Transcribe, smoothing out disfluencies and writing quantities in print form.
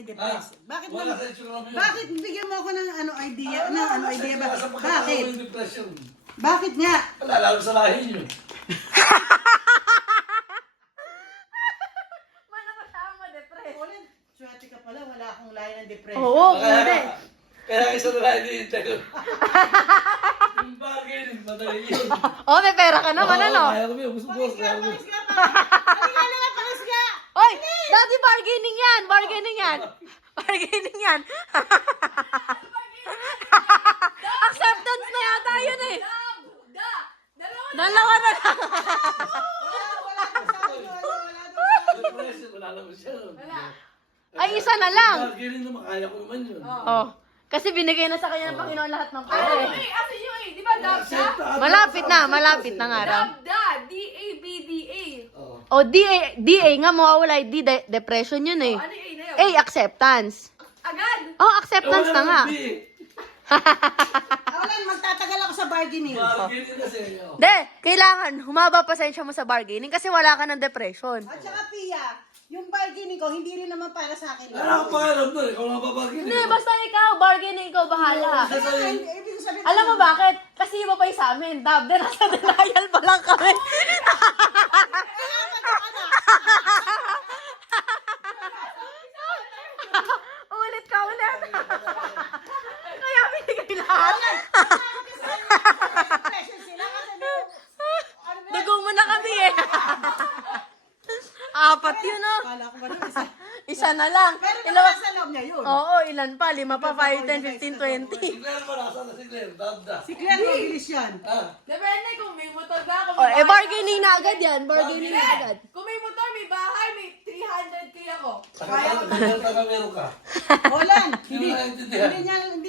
nade-depress. Bakit Wala naman? sa itsura namin yun. Bakit bigyan mo ako ng idea? Idea ba? Sa Bakit? pagkakaroon ng depression. Bakit nga? Wala, lalo sa lahi nyo. Mana ko siya ang ma-depress. Swerte ka pala, wala akong lahi ng depression. Oo, hindi. Kaya isa na lang hinihintay ko. Yung bagay, madali yun. Oh, may pera ka naman, ano? Kaya ko yun, gusto ko. Kaya ko yun. Halika naman, pangisga! Oy, daddy, bargaining yan! Bargaining yan! Bargaining yan! Acceptance na yata yun eh! Dalawa na lang! Wala daw sa akin, wala daw sa akin. Depression, wala naman siya. Ay, isa na lang! Bargaining naman, kaya ko naman yun. Oh, kasi binigay na sa kanya ng Panginoon lahat ng pera eh. Asan yun eh? Di ba dabda? Malapit na nga raw. Dabda. D-A-B-D-A. Oo. O, DA nga, mawawala yung depression yun eh. Ano yung A na yun? Acceptance. Agad. Oh, acceptance na nga. Awalan, magtatagal ako sa bargaining. Bargaining kasi. oh. De, kailangan humaba pasensya mo sa bargaining kasi wala ka ng depression. At saka, Pia, yung bargaining ko, hindi rin naman para sa akin. Wala akong pakialam doon. Ikaw na babargaining. Hindi, basta ikaw, bargaining ikaw, bahala. Ibig sabihin, Alam mo bakit? Kasi iba pa yung sa amin. Dabde, nasa denial pa lang kami. Ulit ka ulit. Kaya binigay lahat. depression sila kasi Dugo mo na kami eh. Apat yun oh. Kala ko ba naman isa? Isa na lang. Pero Ilawa. naman sa loob niya yun. Oo, ilan pa? 5 pa, 5, 10, 15, 20. Si Claire mo, nasa na si Claire. Dabda. Si Claire, mabilis yan. Ah. Depende kung may motor ba, kung Oh, may bargaining na agad yan. Bargaining na agad. Kung may motor, may bahay, may 300k ako. Kaya ko meron ka. Holland, Hindi mo naintindihan. hindi